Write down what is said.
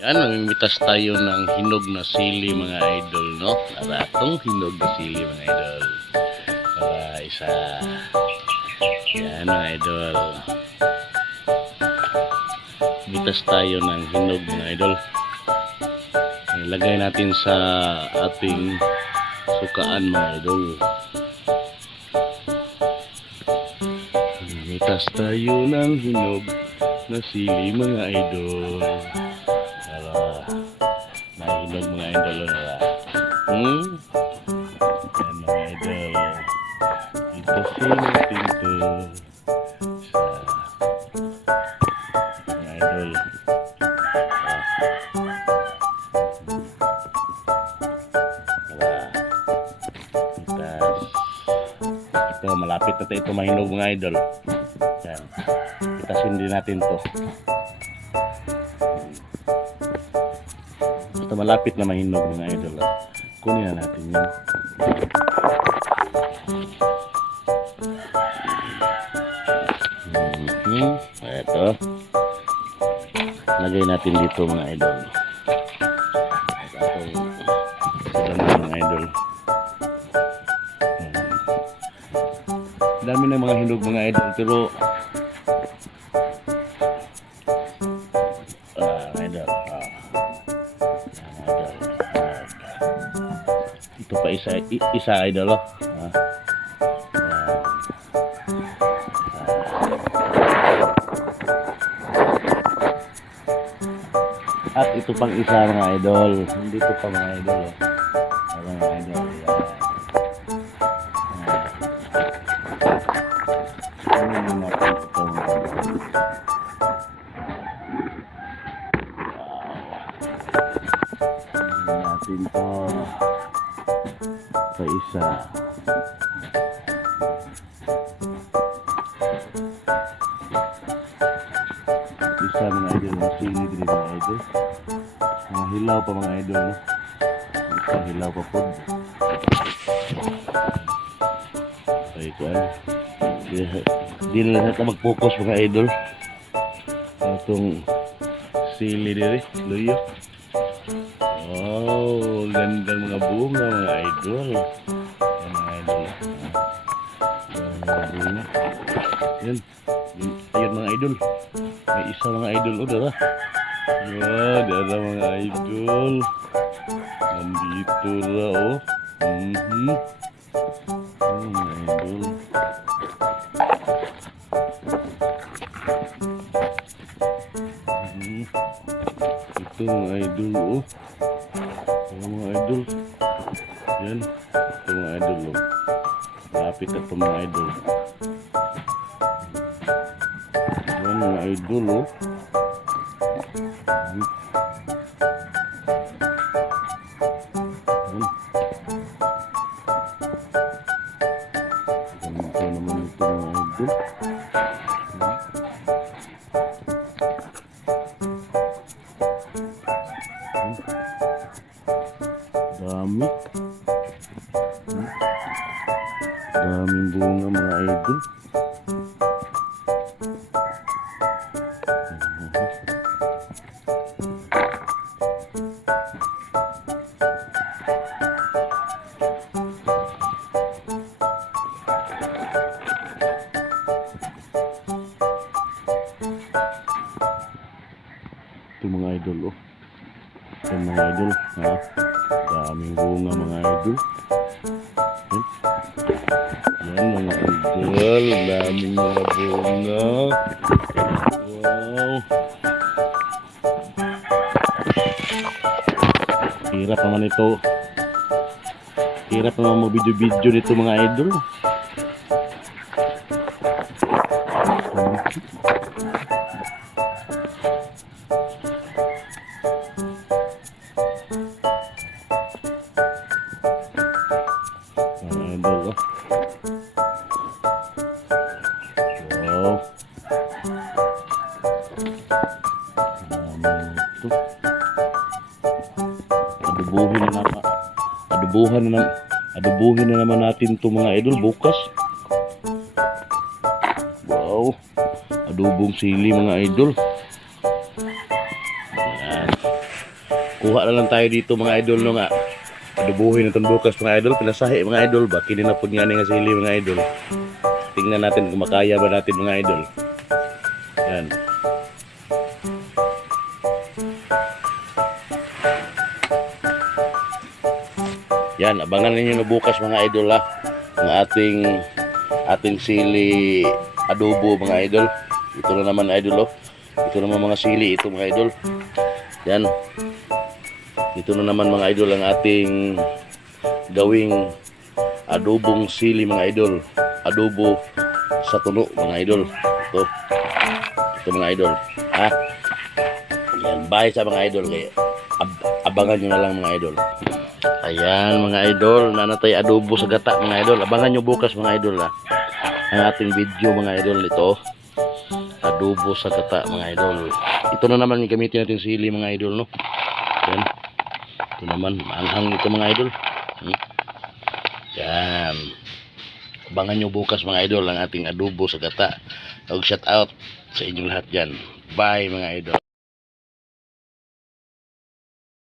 Yan, namimitas tayo ng hinog na sili mga idol, no? Naratong hinog na sili mga idol. Para isa. Yan mga idol. Mitas tayo ng hinog mga idol. Ilagay natin sa ating sukaan mga idol. Mitas tayo ng hinog na sili mga idol. Hmm? Yan mga idol. Ito natin to sa mga idol. Ito, malapit na ito mahinog mga idol. Yan. Itasin din natin to. Basta malapit na mahinog mga idol. ah. Kunin na natin yan. Mhm. Ito. Lagay natin dito mga idol. Na mga idol. Dami na mga hinog mga idol pero Ito pa isa isa idol oh. Ah. Yan. At ito pang isa mga idol. Hindi ito pa mga idol. Ayan, mga idol. Yan. Yan. Ano. Wow. natin to. Sa isa. Isa mga idol. Mga sili din mga idol. Mga hilaw pa mga idol. No? Isa hilaw pa po. Ay ko ay. Di- na natin mag-focus mga idol. Itong sili diri. Luyo. Gandang mga bunga mga idol. Yan mga idol. Yan mga bunga. Yan. Yun- Ayun mga idol. May isa mga idol. O, dara. Wow, dara mga idol. Nandito ra, oh. Mhm. Yan mga idol. Mhm. Ito mga idol, oh. Ito mga idol. Yan. Ito mga idol, oh. Malapit na ito mga idol. Yan mga idol, oh. Dami. Daming bunga mga idol. Ito mga idol oh. Ito mga idol ha. Daming bunga mga idol. Yan. Mga idol. Daming mga bunga. Wow. Hirap naman ito. Hirap naman mag-video-video nito mga idol. Ito. Adubuhin na naman. Adubuhan na. Adubuhin na naman natin to mga idol bukas. Wow. Adubong sili mga idol. Yan. Kuha na lang tayo dito mga idol no nga. Adubuhin natin bukas mga idol. Pinasahi mga idol ba? Kini na po nga nga sili mga idol. Tingnan natin kung makaya ba natin mga idol. Yan. Yan, abangan ninyo na bukas mga idol ha. Ang ating ating sili adobo mga idol. Ito na naman idol oh. Ito naman mga sili ito mga idol. Yan. Ito na naman mga idol ang ating gawing adobong sili mga idol. Adobo sa tulo mga idol. Ito. Ito mga idol. Ha? Yan. Bye sa mga idol. Kaya ab- abangan nyo na lang mga idol. Ayan mga idol, nanatay adobo sa gata mga idol. Abangan nyo bukas mga idol ha. Ang ating video mga idol ito. Adobo sa gata mga idol. Ito na naman gamitin natin sili mga idol no. Yan. Ito naman, maanghang ito mga idol. Hmm. Yan. Abangan nyo bukas mga idol ang ating adobo sa gata. Tawag shout out sa inyong lahat dyan. Bye mga idol.